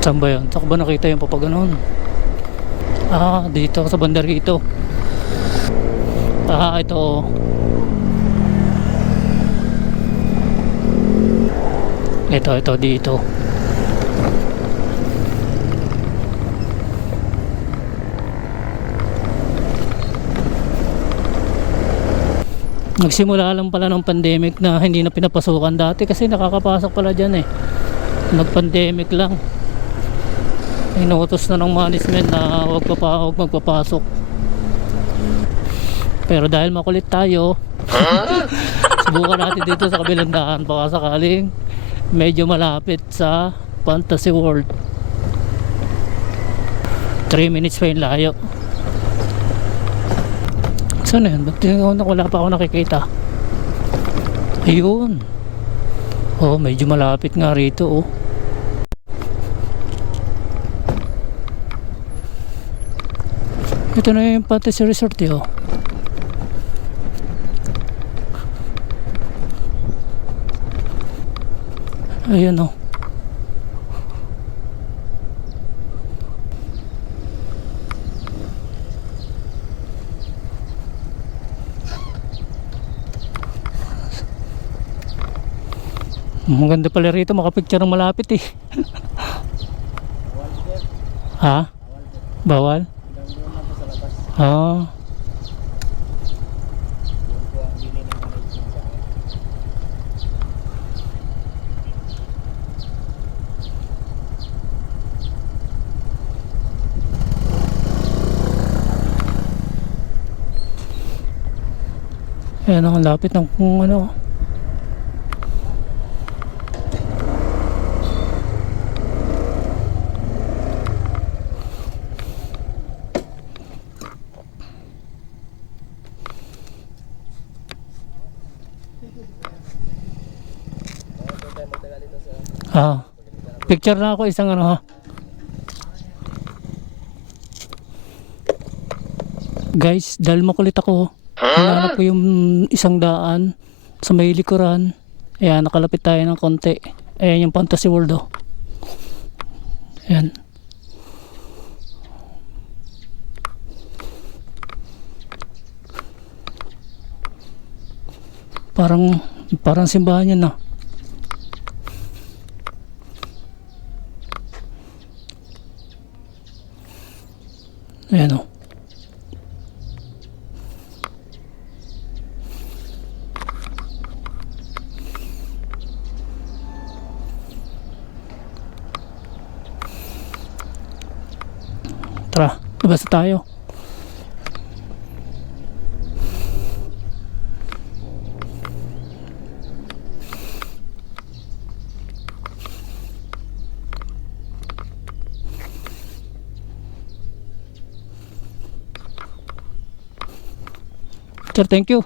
Saan ba yun? Saan ko ba nakita yung papaganon? Ah, dito sa bandar dito. Ah, ito. Ito dito. Nagsimula lang pala ng pandemic na hindi na pinapasukan dati kasi nakakapasok pala dyan eh. Nag-pandemic lang. Inuutos na ng management na huwag magpapasok. Pero dahil makulit tayo, subukan natin dito sa kabilang daan. Baka sakaling medyo malapit sa Fantasy World. 3 minutes pa yung layo. Saan na yun? Ba't wala pa ako nakikita? Ayun. Oh, medyo malapit nga rito oh. Ito na yung Fantasy Resort eh oh. Ayun oh. Maganda pala rito, makapicture ng malapit eh. Ha? Bawal? Ah. Ayan ang lapit ng kung ano. Ah, picture na ako isang ano ha. Guys, dahil makulit ako, hinanap ko yung isang daan sa may likuran. Ayan, nakalapit tayo ng konti. Ayan yung Fantasy World oh. Ayan. Parang simbahan yan na. Ayan o. Tara, labas na tayo. Sir, thank you.